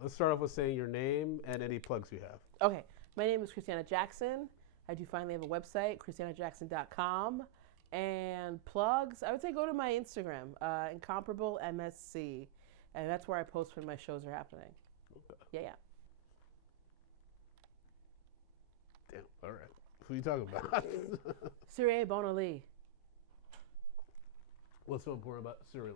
let's start off with saying your name and any plugs you have. Okay, my name is Christiana Jackson. I do finally have a website, christianajackson.com. And plugs, I would say go to my Instagram, Incomparable MSC. And that's where I post when my shows are happening. Okay. Yeah. Damn, all right. Who are you talking about? Surya Bonaly. What's so important about Surya?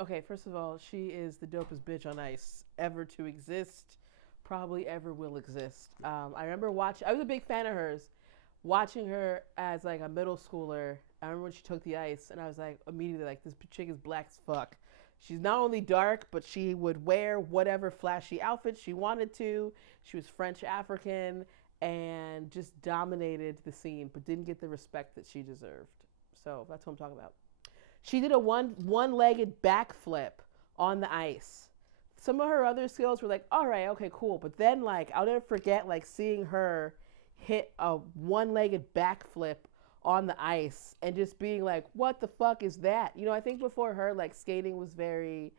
Okay, first of all, she is the dopest bitch on ice ever to exist, probably ever will exist. I remember I was a big fan of hers, watching her as like a middle schooler. I remember when she took the ice, and I was like, immediately like, this chick is black as fuck. She's not only dark, but she would wear whatever flashy outfit she wanted to. She was French African and just dominated the scene, but didn't get the respect that she deserved. So that's what I'm talking about. She did a one-legged backflip on the ice. Some of her other skills were like, all right, okay, cool. But then, like, I'll never forget, like, seeing her hit a one-legged backflip on the ice and just being like, what the fuck is that? You know, I think before her, like, skating was very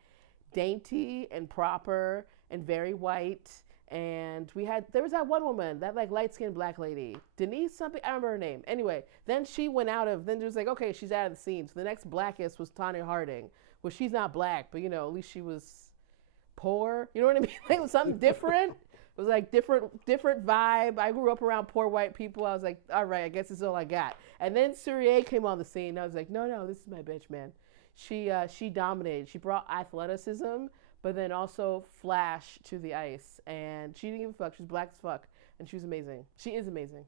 dainty and proper and very white. And there was that one woman, that like light-skinned black lady, Denise something, I don't remember her name. Anyway, then she went then it was like, okay, she's out of the scene. So the next blackest was Tanya Harding. Well, she's not black, but you know, at least she was poor. You know what I mean? Like, it was something different. It was like different vibe. I grew up around poor white people. I was like, all right, I guess this is all I got. And then Surya came on the scene. I was like, no, this is my bitch, man. She dominated. She brought athleticism, but then also flash to the ice. And she didn't give a fuck. She was black as fuck. And she was amazing. She is amazing.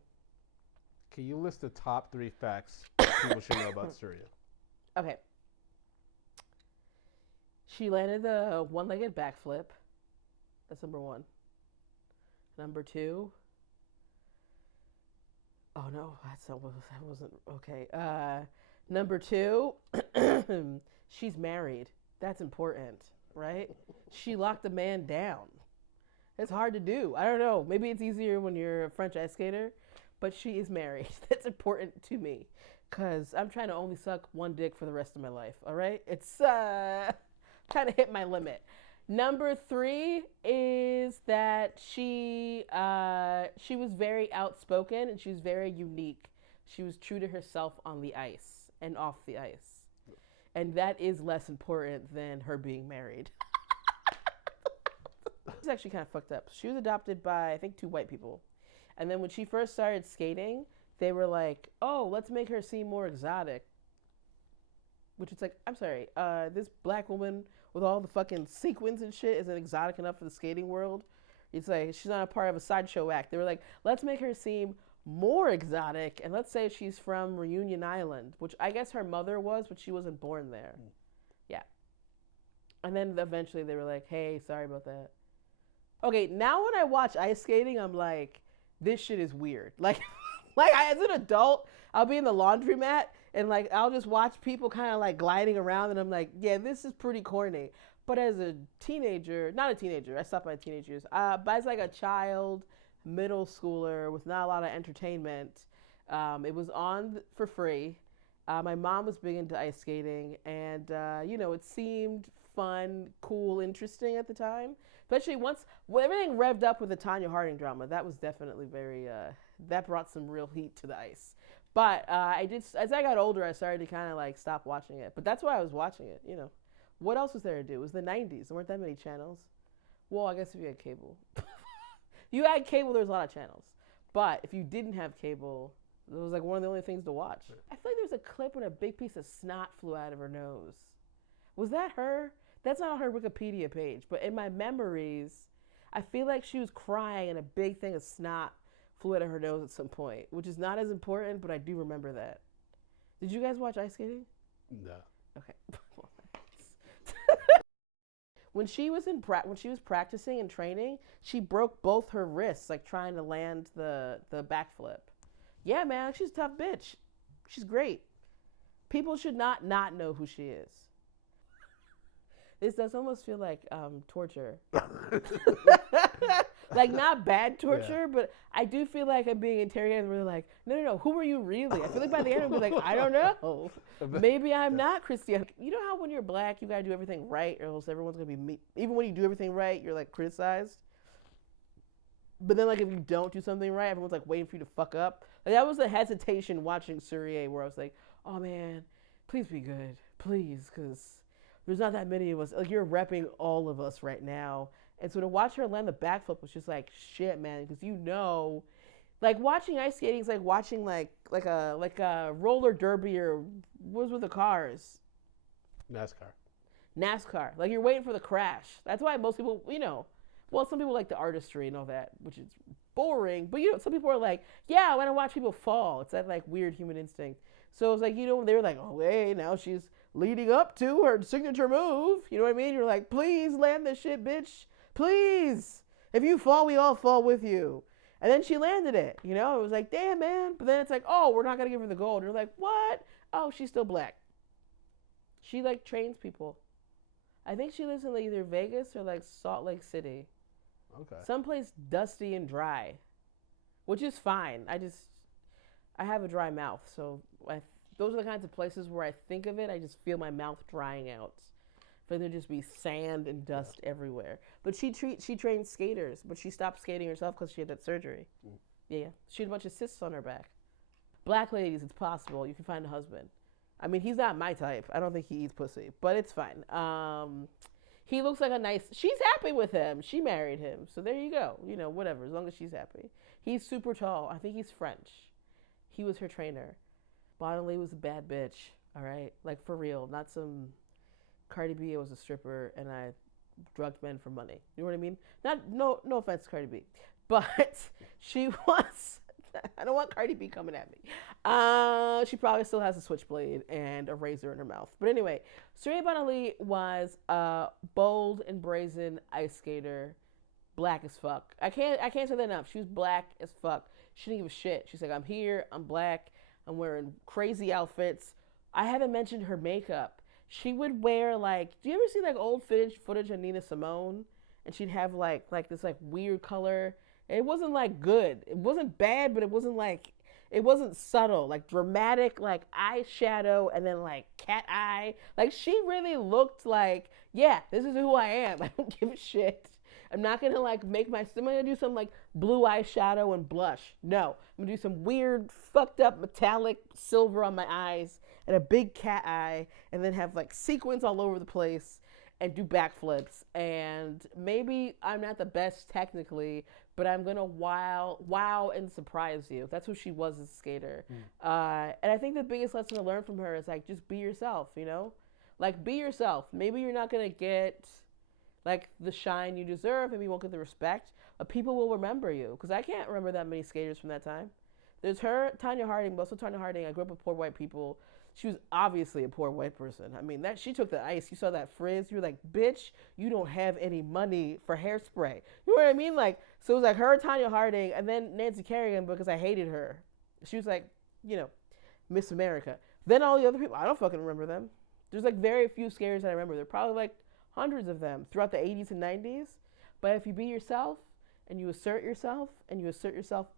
Can you list the top 3 facts people should know about Surya? Okay. She landed the one-legged backflip. That's number 1. Number 2. Oh, no. That wasn't okay. Number 2. She's married. That's important, right? She locked a man down. It's hard to do. I don't know. Maybe it's easier when you're a French ice skater, but she is married. That's important to me because I'm trying to only suck one dick for the rest of my life, all right? It's trying to hit my limit. Number 3 is that she was very outspoken and she was very unique. She was true to herself on the ice and off the ice. And that is less important than her being married. It's actually kind of fucked up. She was adopted by, I think, 2 white people. And then when she first started skating, they were like, oh, let's make her seem more exotic. Which is like, I'm sorry, this black woman with all the fucking sequins and shit isn't exotic enough for the skating world. It's like, she's not a part of a sideshow act. They were like, let's make her seem more exotic, and let's say she's from Reunion Island, which I guess her mother was, but she wasn't born there. Yeah. And then eventually they were like, hey, sorry about that. Okay, now when I watch ice skating, I'm like, this shit is weird. Like as an adult, I'll be in the laundromat and like I'll just watch people kind of like gliding around, and I'm like, yeah, this is pretty corny. But as a teenager, not a teenager, I stopped my teenage years, but as like a child, middle schooler with not a lot of entertainment, it was on for free. My mom was big into ice skating, and it seemed fun, cool, interesting at the time. Especially when everything revved up with the Tanya Harding drama, that was definitely that brought some real heat to the ice. But as I got older, I started to kind of like stop watching it. But that's why I was watching it, What else was there to do? It was the 90s. There weren't that many channels. Well, I guess if you had cable. You had cable, there was a lot of channels. But if you didn't have cable, it was like one of the only things to watch. I feel like there's a clip when a big piece of snot flew out of her nose. Was that her? That's not on her Wikipedia page. But in my memories, I feel like she was crying and a big thing of snot flew out of her nose at some point, which is not as important, but I do remember that. Did you guys watch ice skating? No. Okay. When she was practicing and training, she broke both her wrists, like trying to land the backflip. Yeah, man, she's a tough bitch. She's great. People should not know who she is. This does almost feel like torture. Like, not bad torture, but I do feel like I'm being interrogated and we're like, no, who are you really? I feel like by the end I'll be like, I don't know. Maybe I'm not Christiana. You know how when you're black, you gotta do everything right or else everyone's gonna be even when you do everything right, you're like criticized? But then, like, if you don't do something right, everyone's like waiting for you to fuck up. Like, that was a hesitation watching Surya where I was like, oh man, please be good. Please, because there's not that many of us. Like, you're repping all of us right now. And so to watch her land the backflip was just like, shit, man, because like watching ice skating is like watching like a roller derby or what was with the cars? NASCAR. Like, you're waiting for the crash. That's why most people, well, some people like the artistry and all that, which is boring. But, some people are like, yeah, I want to watch people fall. It's that, like, weird human instinct. So it's like, they were like, oh, hey, now she's leading up to her signature move. You know what I mean? You're like, please land this shit, bitch. Please. If you fall, we all fall with you. And then she landed it. It was like, damn, man. But then it's like, oh, we're not going to give her the gold. And you're like, what? Oh, she's still black. She, like, trains people. I think she lives in like, either Vegas or, like, Salt Lake City. Okay. Someplace dusty and dry, which is fine. I have a dry mouth, so those are the kinds of places where I think of it, I just feel my mouth drying out. For there just be sand and dust everywhere. But she trains skaters, but she stopped skating herself because she had that surgery. Yeah, she had a bunch of cysts on her back. Black ladies, it's possible you can find a husband. I mean, he's not my type. I don't think he eats pussy, but it's fine. He looks like she's happy with him. She married him. So there you go. Whatever, as long as she's happy. He's super tall. I think he's French. He was her trainer. Bonaly was a bad bitch. All right? Like, for real. Not some Cardi B was a stripper and I drugged men for money. You know what I mean? No offense to Cardi B. But she was... I don't want Cardi B coming at me. She probably still has a switchblade and a razor in her mouth. But anyway, Surya Bonaly was a bold and brazen ice skater, black as fuck. I can't say that enough. She was black as fuck. She didn't give a shit. She's like, I'm here, I'm black, I'm wearing crazy outfits. I haven't mentioned her makeup. She would wear like, do you ever see like old footage of Nina Simone? And she'd have like this like weird color. It wasn't like good. It wasn't bad, but it wasn't subtle. Like dramatic, like eyeshadow and then like cat eye. Like she really looked like, yeah, this is who I am. I don't give a shit. I'm not gonna like I'm gonna do some like blue eyeshadow and blush. No, I'm gonna do some weird, fucked up metallic silver on my eyes and a big cat eye, and then have like sequins all over the place and do backflips. And maybe I'm not the best technically, but I'm gonna wow and surprise you. That's who she was as a skater. And I think the biggest lesson to learn from her is like just be yourself. Like be yourself. Maybe you're not gonna get like the shine you deserve, maybe you won't get the respect, but people will remember you. Because I can't remember that many skaters from that time. There's her, Tanya Harding, but also Tanya Harding, I grew up with poor white people. She was obviously a poor white person. I mean, she took the ice. You saw that frizz. You were like, bitch, you don't have any money for hairspray. You know what I mean? Like, so it was like her, Tanya Harding, and then Nancy Kerrigan because I hated her. She was like, Miss America. Then all the other people, I don't fucking remember them. There's like very few skaters that I remember. There are probably like hundreds of them throughout the 80s and 90s. But if you be yourself and you assert yourself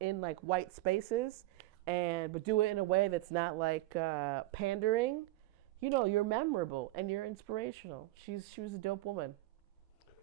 in like white spaces, but do it in a way that's not like pandering, you're memorable and you're inspirational. She was a dope woman.